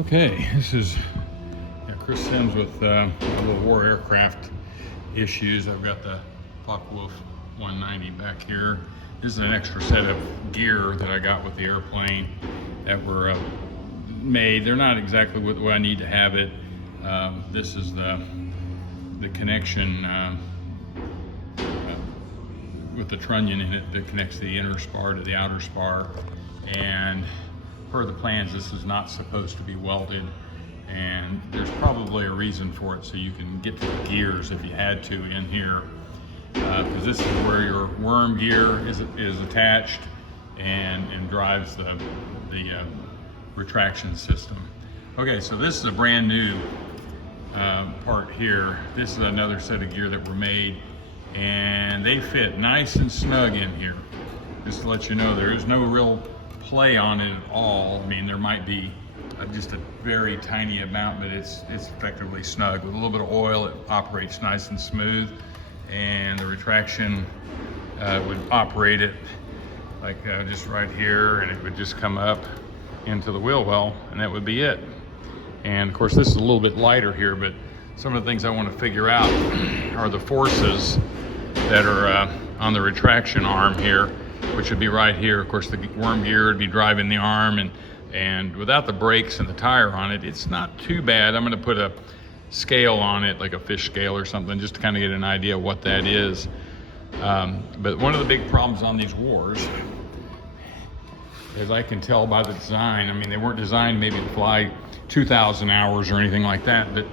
Okay, this is Chris Sims with little war aircraft issues. I've got the Focke-Wulf 190 back here. This is an extra set of gear that I got with the airplane that were made. They're not exactly what I need to have it. This is the connection with the trunnion in it that connects the inner spar to the outer spar. And per the plans, this is not supposed to be welded, and there's probably a reason for it, so you can get to the gears if you had to in here, because this is where your worm gear is attached and drives the retraction system. Okay, so this is a brand new part here. This is another set of gear that were made, and they fit nice and snug in here. Just to let you know, there is no real play on it at all. I mean, there might be just a very tiny amount, but it's effectively snug. With a little bit of oil, it operates nice and smooth, and the retraction would operate it like just right here, and it would just come up into the wheel well, and that would be it. And of course, this is a little bit lighter here, but some of the things I want to figure out are the forces that are on the retraction arm here, which would be right here. Of course, the worm gear would be driving the arm, and without the brakes and the tire on it, it's not too bad. I'm gonna put a scale on it, like a fish scale or something, just to kind of get an idea of what that is. But one of the big problems on these wars, as I can tell by the design, I mean, they weren't designed maybe to fly 2,000 hours or anything like that, but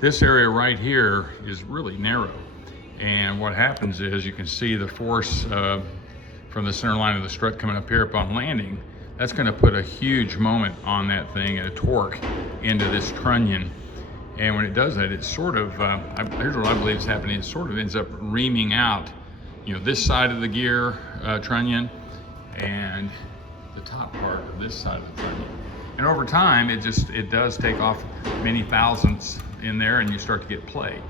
this area right here is really narrow. And what happens is, you can see the force from the center line of the strut coming up here upon landing. That's going to put a huge moment on that thing and a torque into this trunnion. And when it does that, it's sort of, here's what I believe is happening, it sort of ends up reaming out, this side of the gear trunnion and the top part of this side of the trunnion. And over time, it does take off many thousandths in there, and you start to get play.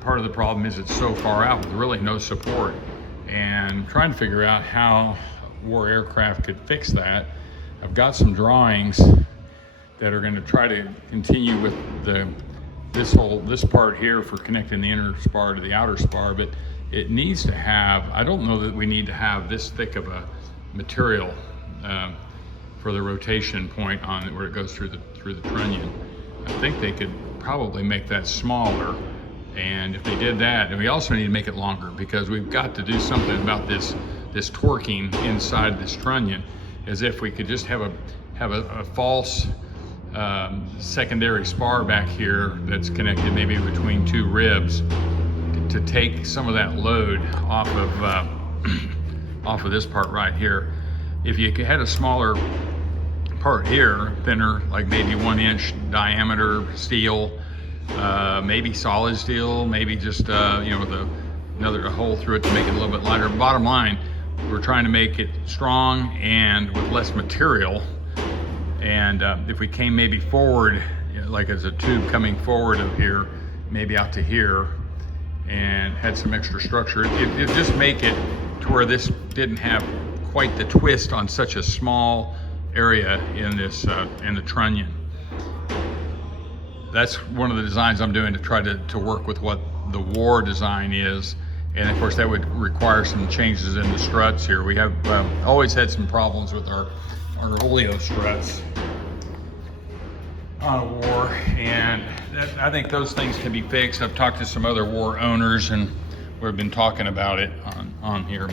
Part of the problem is it's so far out with really no support, and trying to figure out how war aircraft could fix that. I've got some drawings that are going to try to continue with this part here for connecting the inner spar to the outer spar, but it needs to have, I don't know that we need to have this thick of a material for the rotation point on it where it goes through the trunnion. I think they could probably make that smaller. And if they did that, and we also need to make it longer, because we've got to do something about this torquing inside this trunnion, as if we could just have a false secondary spar back here that's connected maybe between two ribs to take some of that load off of this part right here. If you had a smaller part here, thinner, like maybe 1 inch diameter steel, maybe solid steel, maybe just with a hole through it to make it a little bit lighter. Bottom line, we're trying to make it strong and with less material. And if we came maybe forward, like as a tube coming forward of here, maybe out to here, and had some extra structure, it'd just make it to where this didn't have quite the twist on such a small area in the trunnion. That's one of the designs I'm doing to try to work with what the war design is. And of course, that would require some changes in the struts here. We have always had some problems with our oleo struts on a war, and I think those things can be fixed. I've talked to some other war owners, and we've been talking about it on here,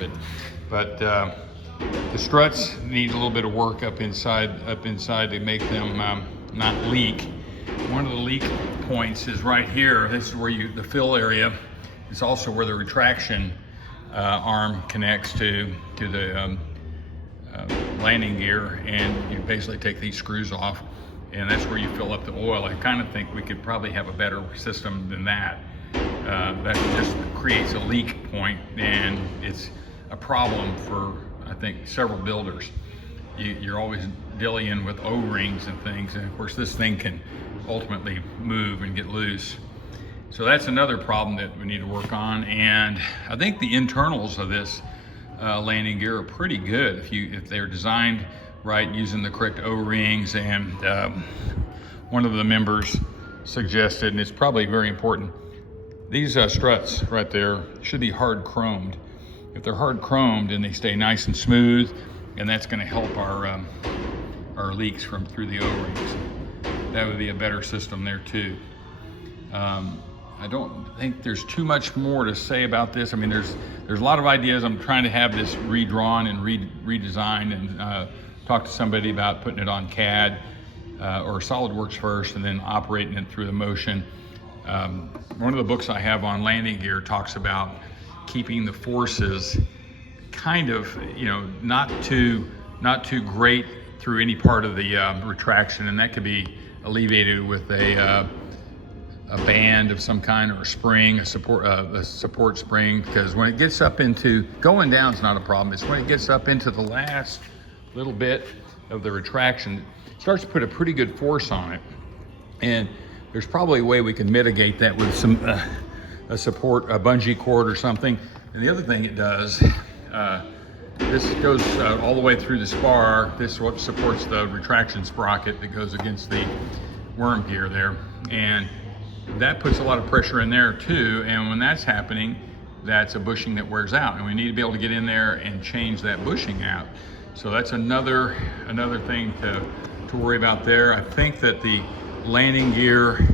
but the struts need a little bit of work up inside to make them not leak. One of the leak points is right here. This is where the fill area. It's also where the retraction arm connects to the landing gear, and you basically take these screws off, and that's where you fill up the oil. I kind of think we could probably have a better system than that. That just creates a leak point, and it's a problem for, I think, several builders. You're always dillying with O-rings and things, and of course this thing can ultimately move and get loose. So that's another problem that we need to work on. And I think the internals of this landing gear are pretty good if they're designed right, using the correct O-rings. And one of the members suggested, and it's probably very important, these struts right there should be hard chromed. If they're hard chromed, then they stay nice and smooth, and that's going to help our leaks from through the O-rings. That would be a better system there too. I don't think there's too much more to say about this. I mean, there's a lot of ideas. I'm trying to have this redrawn and redesigned, and talk to somebody about putting it on CAD or SolidWorks first, and then operating it through the motion. One of the books I have on landing gear talks about keeping the forces kind of, not too great through any part of the retraction, and that could be alleviated with a band of some kind, or a spring, a support spring. Because when it gets up into going down is not a problem. It's when it gets up into the last little bit of the retraction, it starts to put a pretty good force on it. And there's probably a way we can mitigate that with some a bungee cord or something. And the other thing it does, this goes all the way through the spar. This is what supports the retraction sprocket that goes against the worm gear there. And that puts a lot of pressure in there too. And when that's happening, that's a bushing that wears out. And we need to be able to get in there and change that bushing out. So that's another thing to worry about there. I think that the landing gear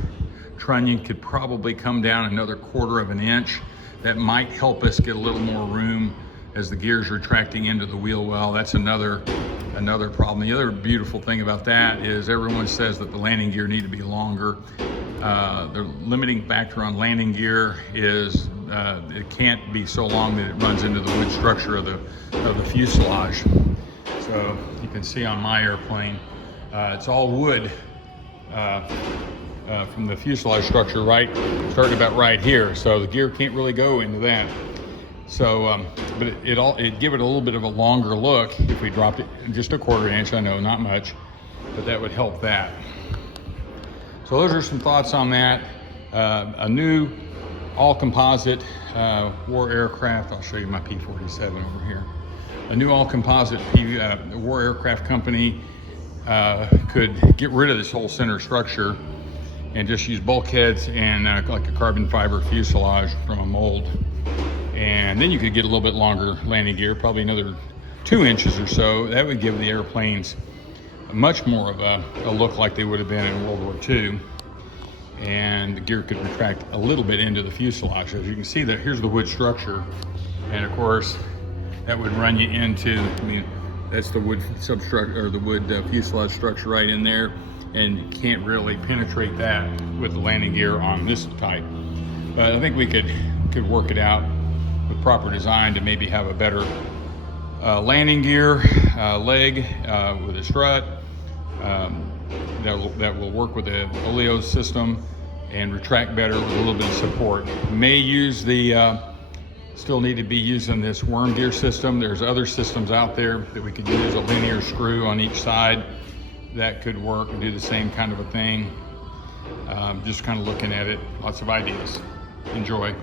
trunnion could probably come down another 1/4 of an inch. That might help us get a little more room as the gear's retracting into the wheel well. That's another problem. The other beautiful thing about that is everyone says that the landing gear need to be longer. The limiting factor on landing gear is it can't be so long that it runs into the wood structure of the fuselage. So you can see on my airplane, it's all wood from the fuselage structure, starting about right here. So the gear can't really go into that. So, but it'd give it a little bit of a longer look if we dropped it just a 1/4 inch. I know, not much, but that would help that. So those are some thoughts on that. A new all composite war aircraft. I'll show you my P-47 over here. A new all composite war aircraft company could get rid of this whole center structure and just use bulkheads and like a carbon fiber fuselage from a mold. And then you could get a little bit longer landing gear, probably another 2 inches or so. That would give the airplanes much more of a look like they would have been in World War II. And the gear could retract a little bit into the fuselage. As you can see, that here's the wood structure. And of course, that would run you into, that's the wood substructure, or the wood fuselage structure right in there. And you can't really penetrate that with the landing gear on this type. But I think we could work it out with proper design to maybe have a better landing gear leg with a strut that will work with the oleo system and retract better with a little bit of support. May use still need to be using this worm gear system. There's other systems out there that we could use, a linear screw on each side that could work and do the same kind of a thing. Just kind of looking at it, lots of ideas. Enjoy.